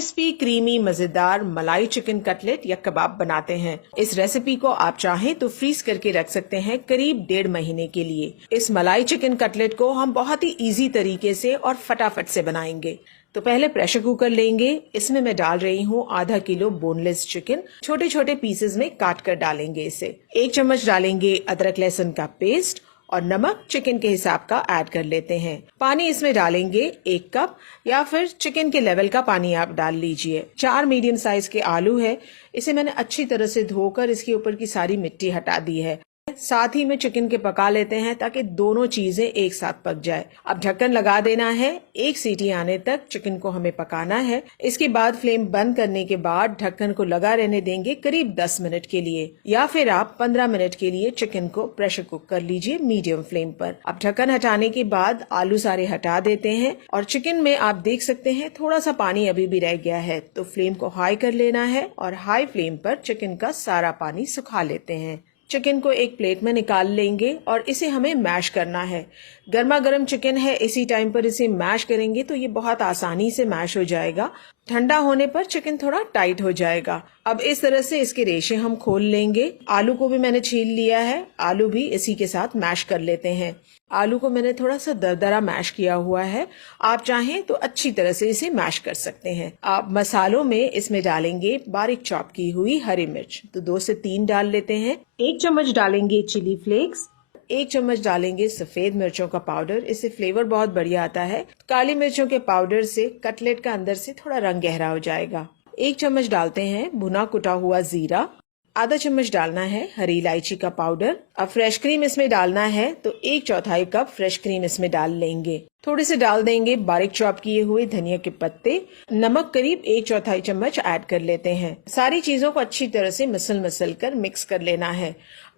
Crispy creamy मजेदार मलाई chicken cutlet या कबाब बनाते हैं। इस रेसिपी को आप चाहें तो फ्रीज करके रख सकते हैं करीब 1.5 महीने के लिए। इस मलाई चिकन कटलेट को हम बहुत ही इजी तरीके से और फटाफट से बनाएंगे। तो पहले प्रेशर कुकर लेंगे। इसमें मैं डाल रही हूँ आधा किलो बोनलेस चिकन। छोटे छोटे पीसेस में काट कर डालेंगे इसे। 1 चम्मच डालेंगे अदरक लहसुन का पेस्ट और नमक चिकन के हिसाब का ऐड कर लेते हैं। पानी इसमें डालेंगे 1 कप या फिर चिकन के लेवल का पानी आप डाल लीजिए। 4 मीडियम साइज के आलू है, इसे मैंने अच्छी तरह से धोकर इसके ऊपर की सारी मिट्टी हटा दी है। साथ ही में चिकन के पका लेते हैं ताकि दोनों चीजें एक साथ पक जाए। अब ढक्कन लगा देना है। 1 सीटी आने तक चिकन को हमें पकाना है। इसके बाद फ्लेम बंद करने के बाद ढक्कन को लगा रहने देंगे करीब 10 मिनट के लिए, या फिर आप 15 मिनट के लिए चिकन को प्रेशर कुक कर लीजिए मीडियम फ्लेम पर। अब ढक्कन हटाने के बाद आलू सारे हटा देते हैं और चिकन में आप देख सकते हैं थोड़ा सा पानी अभी भी रह गया है, तो फ्लेम को हाई कर लेना है और हाई फ्लेम पर चिकन का सारा पानी सुखा लेते हैं। चिकन को एक प्लेट में निकाल लेंगे और इसे हमें मैश करना है। गर्मा गर्म चिकन है, इसी टाइम पर इसे मैश करेंगे तो ये बहुत आसानी से मैश हो जाएगा। ठंडा होने पर चिकन थोड़ा टाइट हो जाएगा। अब इस तरह से इसके रेशे हम खोल लेंगे। आलू को भी मैंने छील लिया है, आलू भी इसी के साथ मैश कर लेते हैं। आलू को मैंने थोड़ा सा दरदरा मैश किया हुआ है, आप चाहें तो अच्छी तरह से इसे मैश कर सकते हैं। आप मसालों में इसमें डालेंगे बारीक चॉप की हुई हरी मिर्च, तो 2 से 3 डाल लेते हैं। 1 चम्मच डालेंगे चिली फ्लेक्स, 1 चम्मच डालेंगे सफेद मिर्चों का पाउडर, इससे फ्लेवर बहुत बढ़िया आता है। काली मिर्चों के पाउडर से कटलेट का अंदर से थोड़ा रंग गहरा हो जाएगा। 1 चम्मच डालते हैं भुना कुटा हुआ जीरा, आधा चम्मच डालना है हरी इलायची का पाउडर। अब फ्रेश क्रीम इसमें डालना है तो 1/4 कप फ्रेश क्रीम इसमें डाल लेंगे। थोड़े से डाल देंगे बारीक चॉप किए हुए धनिया के पत्ते। नमक करीब 1/4 चम्मच ऐड कर लेते हैं। सारी चीजों को अच्छी तरह से मसल कर मिक्स कर लेना है।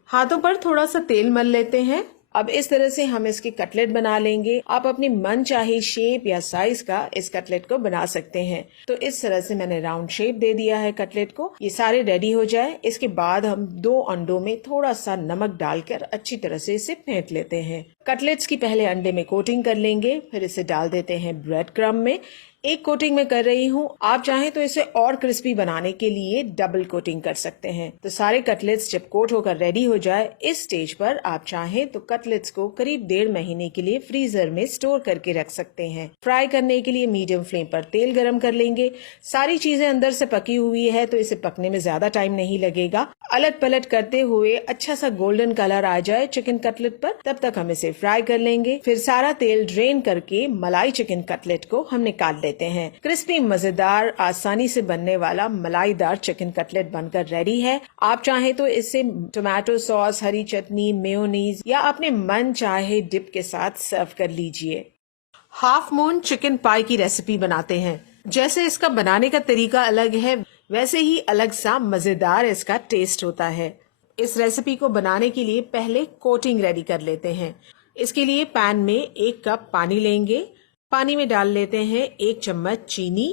हाथों पर थोड़ा सा तेल मल लेते हैं। अब इस तरह से हम इसके कटलेट बना लेंगे। आप अपनी मन चाहे शेप या साइज का इस कटलेट को बना सकते हैं। तो इस तरह से मैंने राउंड शेप दे दिया है कटलेट को। ये सारे रेडी हो जाए, इसके बाद हम 2 अंडों में थोड़ा सा नमक डालकर अच्छी तरह से इसे फेंट लेते हैं। कटलेट्स की पहले अंडे में कोटिंग कर लेंगे, फिर इसे डाल देते हैं ब्रेड क्रम्ब में। 1 कोटिंग में कर रही हूँ, आप चाहें तो इसे और क्रिस्पी बनाने के लिए डबल कोटिंग कर सकते हैं। तो सारे कटलेट्स जब कोट होकर रेडी हो जाए, इस स्टेज पर आप चाहें तो कटलेट्स को करीब 1.5 महीने के लिए फ्रीजर में स्टोर करके रख सकते हैं। फ्राई करने के लिए मीडियम फ्लेम पर तेल गरम कर लेंगे। सारी चीजें अंदर से पकी हुई है तो इसे पकने में ज्यादा टाइम नहीं लगेगा। अलट पलट करते हुए अच्छा सा गोल्डन कलर आ जाए चिकन कटलेट पर, तब तक हम इसे फ्राई कर लेंगे। फिर सारा तेल ड्रेन करके मलाई चिकन कटलेट को हम निकाल लेते हैं। क्रिस्पी मजेदार आसानी से बनने वाला मलाईदार चिकन कटलेट बनकर रेडी है। आप चाहें तो इसे टोमेटो सॉस, हरी चटनी, मेयोनीज या अपने मन चाहे डिप के साथ सर्व कर लीजिए। हाफ मून चिकन पाई की रेसिपी बनाते हैं। जैसे इसका बनाने का तरीका अलग है, वैसे ही अलग सा मजेदार इसका टेस्ट होता है। इस रेसिपी को बनाने के लिए पहले कोटिंग रेडी कर लेते हैं। इसके लिए पैन में 1 कप पानी लेंगे। पानी में डाल लेते हैं 1 चम्मच चीनी,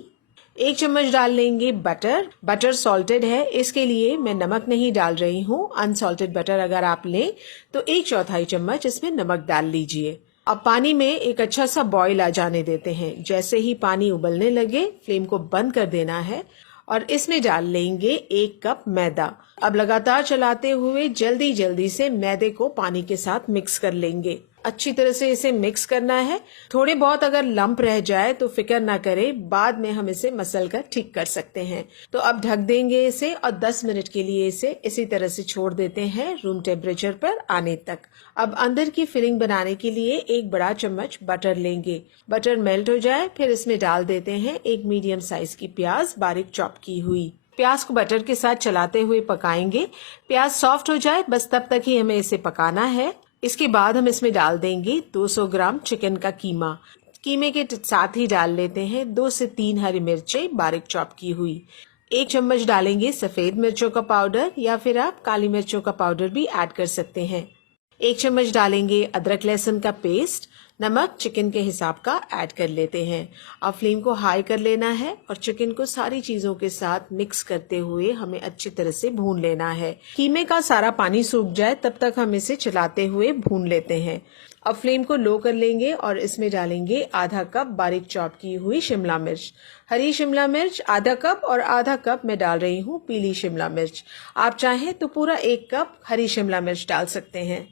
1 चम्मच डाल लेंगे बटर सॉल्टेड है, इसके लिए मैं नमक नहीं डाल रही हूँ। अनसॉल्टेड बटर अगर आप लें तो 1/4 चम्मच इसमें नमक डाल लीजिए। अब पानी में एक अच्छा सा बॉईल आ जाने देते हैं। जैसे ही पानी उबलने लगे, फ्लेम को बंद कर देना है और इसमें डाल लेंगे 1 कप मैदा। अब लगातार चलाते हुए जल्दी से मैदे को पानी के साथ मिक्स कर लेंगे। अच्छी तरह से इसे मिक्स करना है। थोड़े बहुत अगर लंप रह जाए तो फिक्र ना करें, बाद में हम इसे मसल कर ठीक कर सकते हैं। तो अब ढक देंगे इसे और 10 मिनट के लिए इसे इसी तरह से छोड़ देते हैं रूम टेम्परेचर पर आने तक। अब अंदर की फिलिंग बनाने के लिए 1 बड़ा चम्मच बटर लेंगे। बटर मेल्ट हो जाए, फिर इसमें डाल देते हैं 1 मीडियम साइज की प्याज बारीक चॉप की हुई। प्याज को बटर के साथ चलाते हुए पकाएंगे। प्याज सॉफ्ट हो जाए, बस तब तक ही हमें इसे पकाना है। इसके बाद हम इसमें डाल देंगे 200 ग्राम चिकन का कीमा। कीमे के साथ ही डाल लेते हैं 2 से 3 हरी मिर्चें बारीक चॉप की हुई। 1 चम्मच डालेंगे सफेद मिर्चों का पाउडर, या फिर आप काली मिर्चों का पाउडर भी ऐड कर सकते हैं। 1 चम्मच डालेंगे अदरक लहसुन का पेस्ट। नमक चिकन के हिसाब का ऐड कर लेते हैं। अब फ्लेम को हाई कर लेना है और चिकन को सारी चीजों के साथ मिक्स करते हुए हमें अच्छी तरह से भून लेना है। कीमे का सारा पानी सूख जाए तब तक हम इसे चलाते हुए भून लेते हैं। अब फ्लेम को लो कर लेंगे और इसमें डालेंगे आधा कप बारीक चॉप की हुई शिमला मिर्च। हरी शिमला मिर्च आधा कप और आधा कप मैं डाल रही हूँ पीली शिमला मिर्च। आप चाहें तो पूरा 1 कप हरी शिमला मिर्च डाल सकते हैं।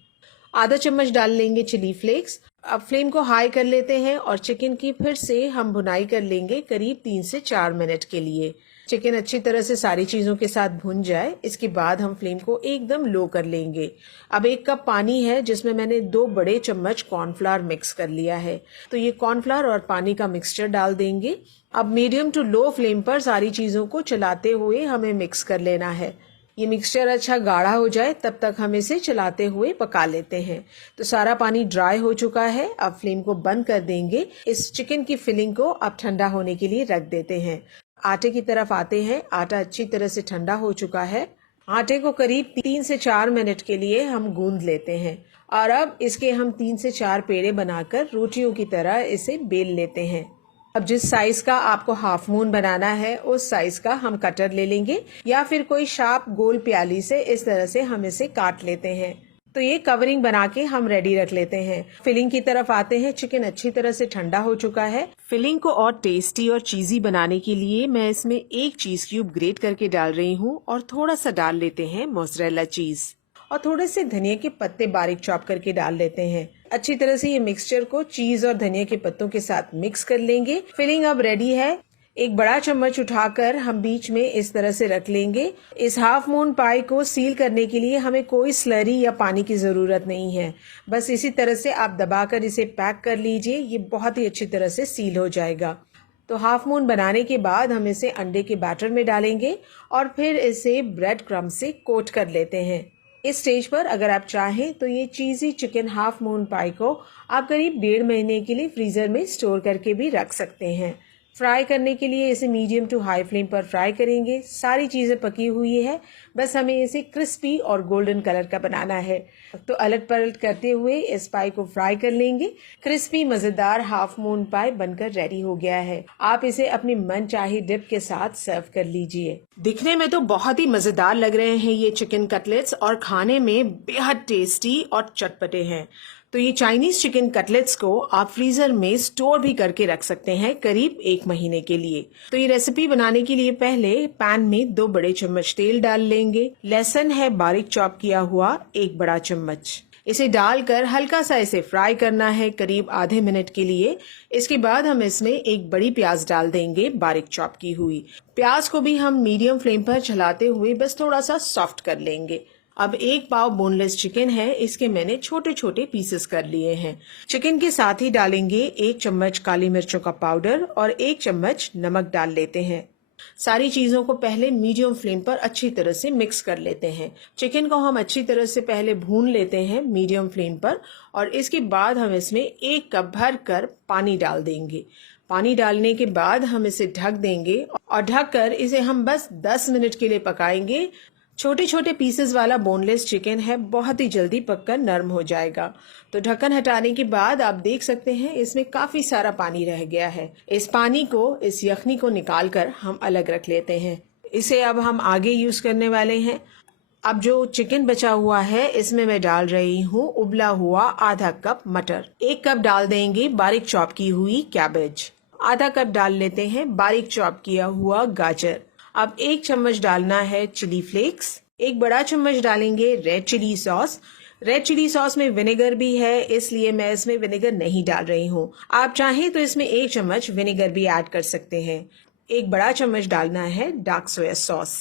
आधा चम्मच डाल लेंगे चिली फ्लेक्स। अब फ्लेम को हाई कर लेते हैं और चिकन की फिर से हम भुनाई कर लेंगे करीब 3 से 4 मिनट के लिए। चिकन अच्छी तरह से सारी चीजों के साथ भुन जाए, इसके बाद हम फ्लेम को एकदम लो कर लेंगे। अब 1 कप पानी है जिसमें मैंने 2 बड़े चम्मच कॉर्नफ्लावर मिक्स कर लिया है। तो ये कॉर्नफ्लावर और पानी का मिक्सचर डाल देंगे। अब मीडियम टू लो फ्लेम पर सारी चीजों को चलाते हुए हमें मिक्स कर लेना है। ये मिक्सचर अच्छा गाढ़ा हो जाए तब तक हम इसे चलाते हुए पका लेते हैं। तो सारा पानी ड्राई हो चुका है। अब फ्लेम को बंद कर देंगे। इस चिकन की फिलिंग को अब ठंडा होने के लिए रख देते हैं। आटे की तरफ आते हैं। आटा अच्छी तरह से ठंडा हो चुका है। आटे को करीब 3 से 4 मिनट के लिए हम गूंद लेते हैं और अब इसके हम 3 से 4 पेड़े बनाकर रोटियों की तरह इसे बेल लेते हैं। अब जिस साइज का आपको हाफ मून बनाना है उस साइज का हम कटर ले लेंगे या फिर कोई शार्प गोल प्याली से इस तरह से हम इसे काट लेते हैं। तो ये कवरिंग बना के हम रेडी रख लेते हैं। फिलिंग की तरफ आते हैं। चिकन अच्छी तरह से ठंडा हो चुका है। फिलिंग को और टेस्टी और चीजी बनाने के लिए मैं इसमें 1 चीज क्यूब ग्रेट करके डाल रही हूँ और थोड़ा सा डाल लेते हैं मोज़रेला चीज और थोड़े से धनिया के पत्ते बारीक चॉप करके डाल लेते हैं। अच्छी तरह से ये मिक्सचर को चीज और धनिया के पत्तों के साथ मिक्स कर लेंगे। फिलिंग अब रेडी है। एक बड़ा चम्मच उठाकर हम बीच में इस तरह से रख लेंगे। इस हाफ मून पाई को सील करने के लिए हमें कोई स्लरी या पानी की जरूरत नहीं है। बस इसी तरह से आप दबाकर इसे पैक कर लीजिए। ये बहुत ही अच्छी तरह से सील हो जाएगा। तो हाफ मून बनाने के बाद हम इसे अंडे के बैटर में डालेंगे और फिर इसे ब्रेड क्रम्ब से कोट कर लेते हैं। इस स्टेज पर अगर आप चाहें तो ये चीजी चिकन हाफ मून पाई को आप करीब 1.5 महीने के लिए फ्रीजर में स्टोर करके भी रख सकते हैं। फ्राई करने के लिए इसे मीडियम टू हाई फ्लेम पर फ्राई करेंगे। सारी चीजें पकी हुई है, बस हमें इसे क्रिस्पी और गोल्डन कलर का बनाना है। तो अलट पलट करते हुए इस पाई को फ्राई कर लेंगे। क्रिस्पी मजेदार हाफ मून पाई बनकर रेडी हो गया है। आप इसे अपनी मन चाही डिप के साथ सर्व कर लीजिए। दिखने में तो बहुत ही मजेदार लग रहे हैं ये चिकन कटलेट्स और खाने में बेहद टेस्टी और चटपटे हैं। तो ये चाइनीज चिकन कटलेट्स को आप फ्रीजर में स्टोर भी करके रख सकते हैं करीब 1 महीने के लिए। तो ये रेसिपी बनाने के लिए पहले पैन में 2 बड़े चम्मच तेल डाल लेंगे। लहसुन है बारीक चॉप किया हुआ 1 बड़ा चम्मच। इसे डालकर हल्का सा इसे फ्राई करना है करीब आधे मिनट के लिए। इसके बाद हम इसमें 1 बड़ी प्याज डाल देंगे बारीक चॉप की हुई। प्याज को भी हम मीडियम फ्लेम पर चलाते हुए बस थोड़ा सा सॉफ्ट कर लेंगे। अब 1 पाव बोनलेस चिकन है, इसके मैंने छोटे छोटे पीसेस कर लिए हैं। चिकन के साथ ही डालेंगे 1 चम्मच काली मिर्चों का पाउडर और 1 चम्मच नमक डाल लेते हैं। सारी चीजों को पहले मीडियम फ्लेम पर अच्छी तरह से मिक्स कर लेते हैं। चिकन को हम अच्छी तरह से पहले भून लेते हैं मीडियम फ्लेम पर और इसके बाद हम इसमें 1 कप भर कर पानी डाल देंगे। पानी डालने के बाद हम इसे ढक देंगे और ढककर इसे हम बस 10 मिनट के लिए पकाएंगे। छोटे छोटे पीसेस वाला बोनलेस चिकन है, बहुत ही जल्दी पककर नरम हो जाएगा। तो ढक्कन हटाने के बाद आप देख सकते हैं इसमें काफी सारा पानी रह गया है। इस पानी को, इस यखनी को निकाल कर हम अलग रख लेते हैं। इसे अब हम आगे यूज करने वाले हैं। अब जो चिकन बचा हुआ है इसमें मैं डाल रही हूँ उबला हुआ आधा कप मटर। 1 कप डाल देंगे बारीक चॉप की हुई कैबेज। आधा कप डाल लेते हैं बारीक चॉप किया हुआ गाजर। अब 1 चम्मच डालना है चिली फ्लेक्स। 1 बड़ा चम्मच डालेंगे red chilli sauce. Red chilli sauce में विनेगर भी है, इसलिए मैं इसमें विनेगर नहीं डाल रही हूँ। आप चाहें तो इसमें 1 चम्मच विनेगर भी ऐड कर सकते हैं। 1 बड़ा चम्मच डालना है डार्क सोया सॉस।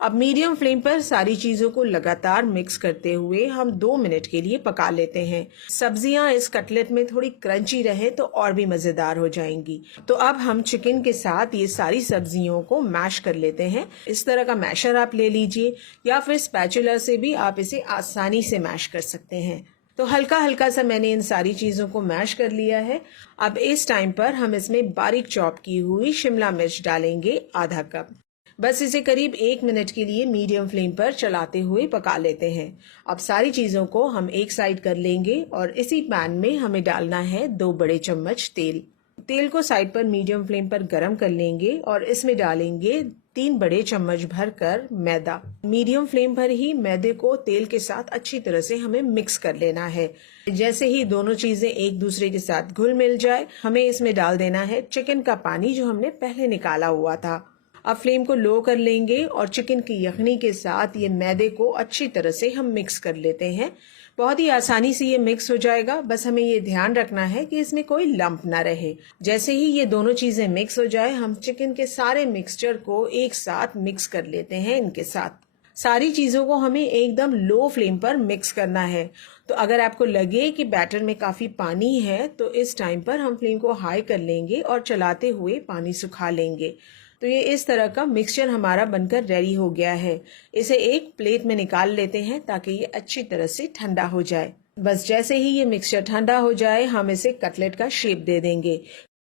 अब मीडियम फ्लेम पर सारी चीजों को लगातार मिक्स करते हुए हम 2 मिनट के लिए पका लेते हैं। सब्जियां इस कटलेट में थोड़ी क्रंची रहे तो और भी मजेदार हो जाएंगी। तो अब हम चिकन के साथ ये सारी सब्जियों को मैश कर लेते हैं। इस तरह का मैशर आप ले लीजिए या फिर स्पैचुला से भी आप इसे आसानी से मैश कर सकते हैं। तो हल्का हल्का सा मैंने इन सारी चीजों को मैश कर लिया है। अब इस टाइम पर हम इसमें बारीक चॉप की हुई शिमला मिर्च डालेंगे आधा कप। बस इसे करीब 1 मिनट के लिए मीडियम फ्लेम पर चलाते हुए पका लेते हैं। अब सारी चीजों को हम एक साइड कर लेंगे और इसी पैन में हमें डालना है 2 बड़े चम्मच तेल। तेल को साइड पर मीडियम फ्लेम पर गरम कर लेंगे और इसमें डालेंगे 3 बड़े चम्मच भरकर मैदा। मीडियम फ्लेम पर ही मैदे को तेल के साथ अच्छी तरह से हमें मिक्स कर लेना है। जैसे ही दोनों चीजें एक दूसरे के साथ घुल मिल जाए, हमें इसमें डाल देना है चिकन का पानी जो हमने पहले निकाला हुआ था। अब फ्लेम को लो कर लेंगे और चिकन की यखनी के साथ ये मैदे को अच्छी तरह से हम मिक्स कर लेते हैं। बहुत ही आसानी से ये मिक्स हो जाएगा, बस हमें ये ध्यान रखना है कि इसमें कोई लंप ना रहे। जैसे ही ये दोनों चीजें मिक्स हो जाए, हम चिकन के सारे मिक्सचर को एक साथ मिक्स कर लेते हैं। इनके साथ सारी चीजों को हमें एकदम लो फ्लेम पर मिक्स करना है। तो अगर आपको लगे कि बैटर में काफी पानी है तो इस टाइम पर हम फ्लेम को हाई कर लेंगे और चलाते हुए पानी सुखा लेंगे। तो ये इस तरह का मिक्सचर हमारा बनकर रेडी हो गया है। इसे एक प्लेट में निकाल लेते हैं ताकि ये अच्छी तरह से ठंडा हो जाए। बस जैसे ही ये मिक्सचर ठंडा हो जाए, हम इसे कटलेट का शेप दे देंगे।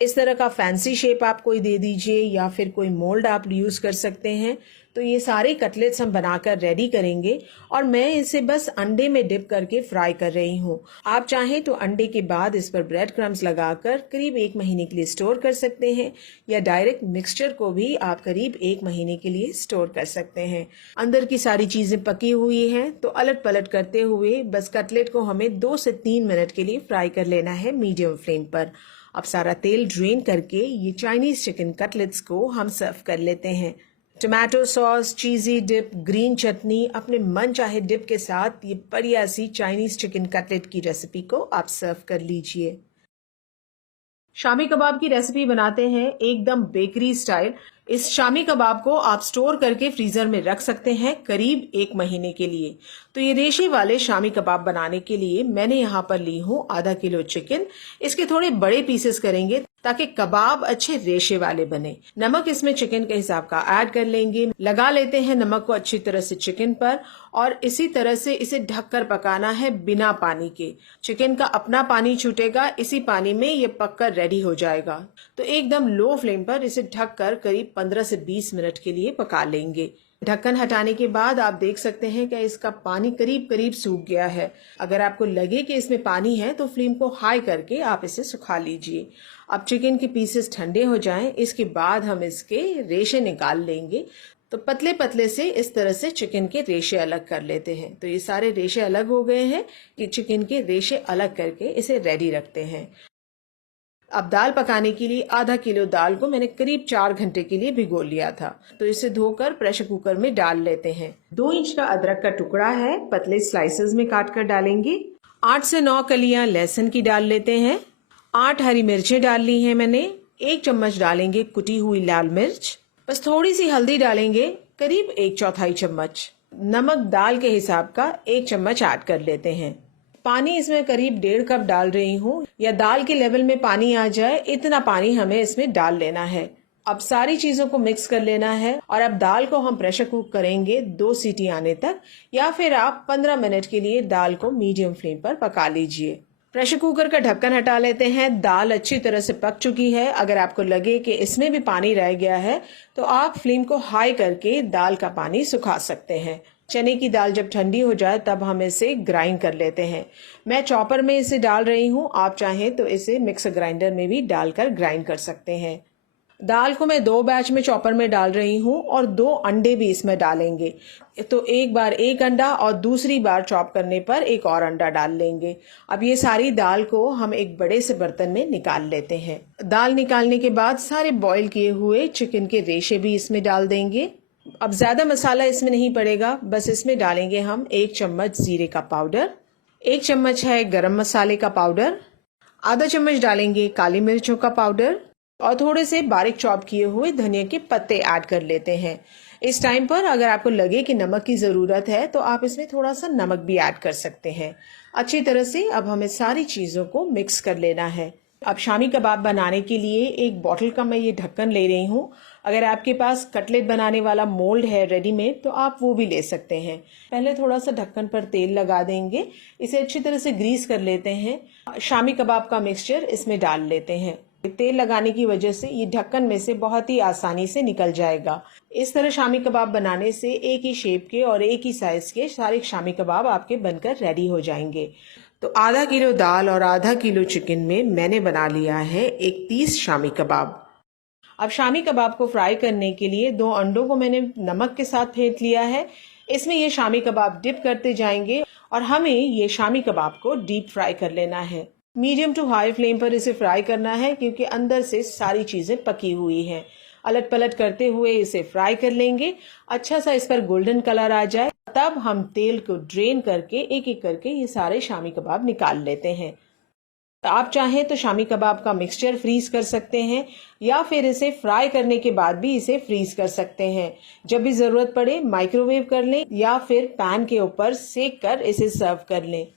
इस तरह का फैंसी शेप आप कोई दे दीजिए या फिर कोई मोल्ड आप यूज कर सकते हैं। तो ये सारे कटलेट्स हम बनाकर रेडी करेंगे और मैं इसे बस अंडे में डिप करके फ्राई कर रही हूँ। आप चाहें तो अंडे के बाद इस पर ब्रेड क्रम्स लगाकर करीब 1 महीने के लिए स्टोर कर सकते हैं या डायरेक्ट मिक्सचर को भी आप करीब 1 महीने के लिए स्टोर कर सकते हैं। अंदर की सारी चीजें पकी हुई हैं तो अलट पलट करते हुए बस कटलेट को हमें 2 से 3 मिनट के लिए फ्राई कर लेना है मीडियम फ्लेम पर। अब सारा तेल ड्रेन करके ये चाइनीज चिकन कटलेट्स को हम सर्व कर लेते हैं। टमाटो सॉस, चीजी डिप, ग्रीन चटनी, अपने मन चाहे डिप के साथ ये बढ़िया सी चाइनीज चिकन कटलेट की रेसिपी को आप सर्व कर लीजिए। शामी कबाब की रेसिपी बनाते हैं एकदम बेकरी स्टाइल। इस शामी कबाब को आप स्टोर करके फ्रीजर में रख सकते हैं करीब 1 महीने के लिए। तो ये रेशे वाले शामी कबाब बनाने के लिए मैंने यहाँ पर ली हूँ आधा किलो चिकन। इसके थोड़े बड़े पीसेस करेंगे ताकि कबाब अच्छे रेशे वाले बने। नमक इसमें चिकन के हिसाब का ऐड कर लेंगे। लगा लेते हैं नमक को अच्छी तरह से चिकन पर और इसी तरह से इसे ढककर पकाना है बिना पानी के। चिकन का अपना पानी छूटेगा, इसी पानी में ये पककर रेडी हो जाएगा। तो एकदम लो फ्लेम पर इसे ढककर करीब 15 से 20 मिनट के लिए पका लेंगे। ढक्कन हटाने के बाद आप देख सकते हैं कि इसका पानी करीब करीब सूख गया है। अगर आपको लगे कि इसमें पानी है तो फ्लेम को हाई करके आप इसे सुखा लीजिए। अब चिकन के पीसेस ठंडे हो जाएं, इसके बाद हम इसके रेशे निकाल लेंगे। तो पतले पतले से इस तरह से चिकन के रेशे अलग कर लेते हैं। तो ये सारे रेशे अलग हो गए हैं कि चिकन के रेशे अलग करके इसे रेडी रखते हैं। अब दाल पकाने के लिए आधा किलो दाल को मैंने करीब 4 घंटे के लिए भिगो लिया था। तो इसे धोकर प्रेशर कुकर में डाल लेते हैं। 2 इंच का अदरक का टुकड़ा है, पतले स्लाइसेस में काट कर डालेंगे। 8 से 9 कलियां लहसुन की डाल लेते हैं। 8 हरी मिर्चें डाल ली हैं मैंने। 1 चम्मच डालेंगे कुटी हुई लाल मिर्च। बस थोड़ी सी हल्दी डालेंगे, करीब 1/4 चम्मच। नमक दाल के हिसाब का 1 चम्मच ऐड कर लेते हैं। पानी इसमें करीब 1.5 कप डाल रही हूँ, या दाल के लेवल में पानी आ जाए इतना पानी हमें इसमें डाल लेना है। अब सारी चीजों को मिक्स कर लेना है और अब दाल को हम प्रेशर कुक करेंगे 2 सीटी आने तक, या फिर आप 15 मिनट के लिए दाल को मीडियम फ्लेम पर पका लीजिए। प्रेशर कुकर का ढक्कन हटा लेते हैं। दाल अच्छी तरह से पक चुकी है। अगर आपको लगे कि इसमें भी पानी रह गया है तो आप फ्लेम को हाई करके दाल का पानी सुखा सकते हैं। चने की दाल जब ठंडी हो जाए तब हम इसे ग्राइंड कर लेते हैं। मैं चॉपर में इसे डाल रही हूँ, आप चाहें तो इसे मिक्सर ग्राइंडर में भी डालकर ग्राइंड कर सकते हैं। दाल को मैं 2 बैच में चॉपर में डाल रही हूँ और 2 अंडे भी इसमें डालेंगे। तो एक बार 1 अंडा और दूसरी बार चॉप करने पर 1 और अंडा डाल लेंगे। अब ये सारी दाल को हम एक बड़े से बर्तन में निकाल लेते हैं। दाल निकालने के बाद सारे बॉईल किए हुए चिकन के रेशे भी इसमें डाल देंगे। अब ज्यादा मसाला इसमें नहीं पड़ेगा, बस इसमें डालेंगे हम 1 चम्मच जीरे का पाउडर, 1 चम्मच है गरम मसाले का पाउडर, आधा चम्मच डालेंगे काली मिर्चों का पाउडर और थोड़े से बारीक चॉप किए हुए धनिया के पत्ते ऐड कर लेते हैं। इस टाइम पर अगर आपको लगे कि नमक की जरूरत है तो आप इसमें थोड़ा सा नमक भी ऐड कर सकते हैं। अच्छी तरह से अब हमें सारी चीजों को मिक्स कर लेना है। अब शामी कबाब बनाने के लिए एक बॉटल का मैं ये ढक्कन ले रही हूँ। अगर आपके पास कटलेट बनाने वाला मोल्ड है रेडीमेड तो आप वो भी ले सकते हैं। पहले थोड़ा सा ढक्कन पर तेल लगा देंगे, इसे अच्छी तरह से ग्रीस कर लेते हैं। शामी कबाब का मिक्सचर इसमें डाल लेते हैं। तेल लगाने की वजह से ये ढक्कन में से बहुत ही आसानी से निकल जाएगा। इस तरह शामी कबाब बनाने से एक ही शेप के और एक ही साइज के सारे शामी कबाब आपके बनकर रेडी हो जाएंगे। तो आधा किलो दाल और आधा किलो चिकन में मैंने बना लिया है एक पीस शामी कबाब। अब शामी कबाब को फ्राई करने के लिए 2 अंडों को मैंने नमक के साथ फेंट लिया है। इसमें ये शामी कबाब डिप करते जाएंगे और हमें ये शामी कबाब को डीप फ्राई कर लेना है। मीडियम टू हाई फ्लेम पर इसे फ्राई करना है क्योंकि अंदर से सारी चीजें पकी हुई हैं। अलट पलट करते हुए इसे फ्राई कर लेंगे। अच्छा सा इस पर गोल्डन कलर आ जाए तब हम तेल को ड्रेन करके एक एक करके ये सारे शामी कबाब निकाल लेते हैं। तो आप चाहें तो शामी कबाब का मिक्सचर फ्रीज कर सकते हैं या फिर इसे फ्राई करने के बाद भी इसे फ्रीज कर सकते हैं। जब भी जरूरत पड़े माइक्रोवेव कर लें या फिर पैन के ऊपर सेक कर इसे सर्व कर लें।